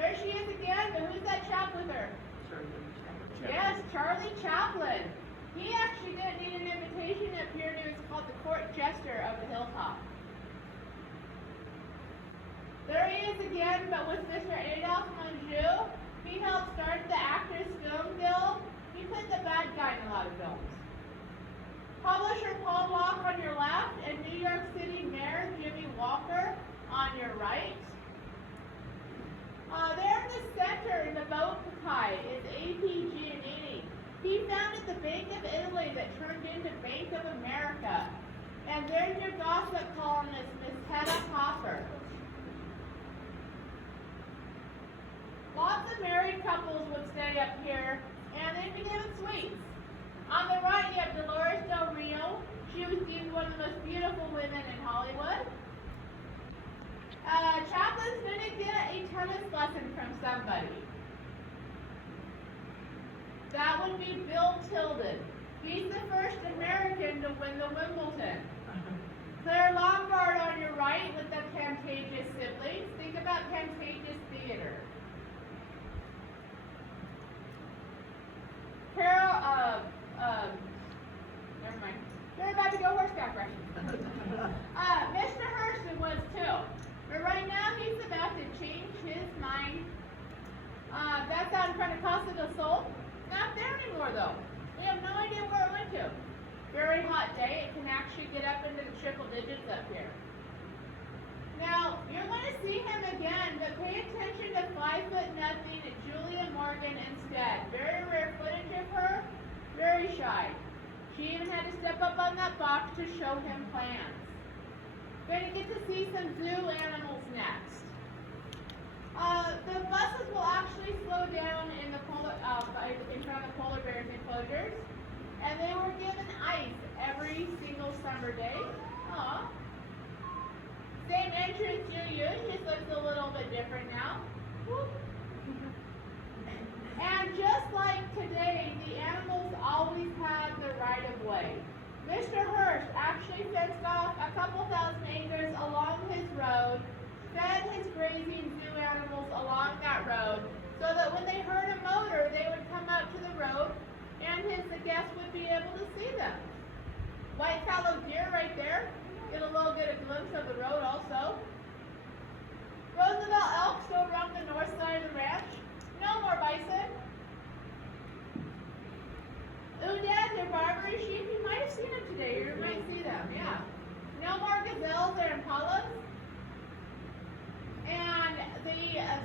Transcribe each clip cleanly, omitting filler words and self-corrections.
There she is again, but who's that chap with her? Yes, Charlie Chaplin. He actually didn't need an invitation to appear. He was called the court jester of the hilltop. There he is again, but with Mr. Adolphe Monjou. He helped start the Actors Film Guild. He played the bad guy in a lot of films. Publisher Paul Block on your left, and New York City Mayor Jimmy Walker on your right. There in the center in the boat pie is A.P. Giannini. He founded the Bank of Italy that turned into Bank of America. And there's your gossip columnist, Miss Hedda Hopper. Lots of married couples would stay up here, and they'd be given sweets. On the right, you have Dolores Del Rio. She was deemed one of the most beautiful women in Hollywood. Chaplin's going to get a tennis lesson from somebody. That would be Bill Tilden. He's the first American to win the Wimbledon. Claire Lombard on your right with the Pantages siblings. Think about Pantages Theater. Carol, never mind. They're about to go horseback riding. Mr. Hearst was too. But right now he's about to change his mind. That's out in front of Casa del Sol. Not there anymore though. We have no idea where it went to. Very hot day. It can actually get up into the triple digits up here. Now, you're going to see him again, but pay attention to 5'0" Julia Morgan instead. Very rare footage of her. Very shy. She even had to step up on that box to show him plans. Going to get to see some zoo animals next. The buses will actually slow down in the in front of polar bears enclosures, and they were given ice every single summer day. Aww. Same entrance you use, just looks a little bit different now. Whoop. And just like today, the animals always had the right of way. Mr. Hearst actually fenced off a couple thousand acres along his road, fed his grazing zoo animals along that road, so that when they heard a motor, they would come out to the road, and the guests would be able to see them. White fallow deer right there. Get a little bit of glimpse of the road also. Roosevelt elk still around the north side of the ranch. No more bison. Oodad, they're Barbary sheep. You might have seen them today. You might see them, yeah. No more gazelles or impalas. And the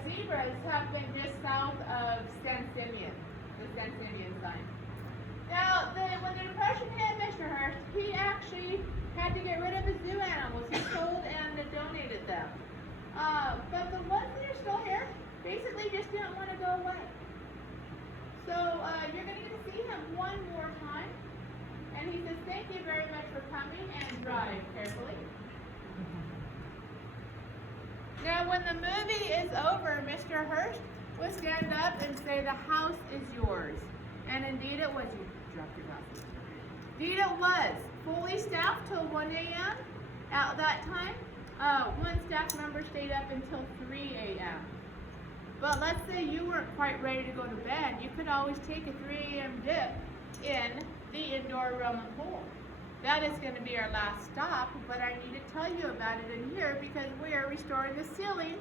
zebras have been just south of San Simeon, the San Simeon sign. Now, when the Depression hit Mr. Hearst, he actually had to get rid of his zoo animals. He sold and donated them. But the ones that are still here basically just didn't want to go away. So you're going to get to see him one more time. And he says, thank you very much for coming, and drive carefully. Now, when the movie is over, Mr. Hearst will stand up and say, the house is yours. And indeed it was. You dropped your glasses. Indeed it was. Fully staffed till 1 a.m. At that time, one staff member stayed up until 3 a.m. But let's say you weren't quite ready to go to bed. You could always take a 3 a.m. dip in the indoor Roman pool. That is going to be our last stop, but I need to tell you about it in here because we are restoring the ceiling,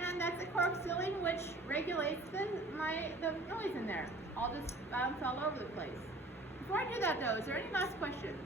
and that's a cork ceiling which regulates the noise in there. I'll just bounce all over the place. Before I do that though, is there any last questions?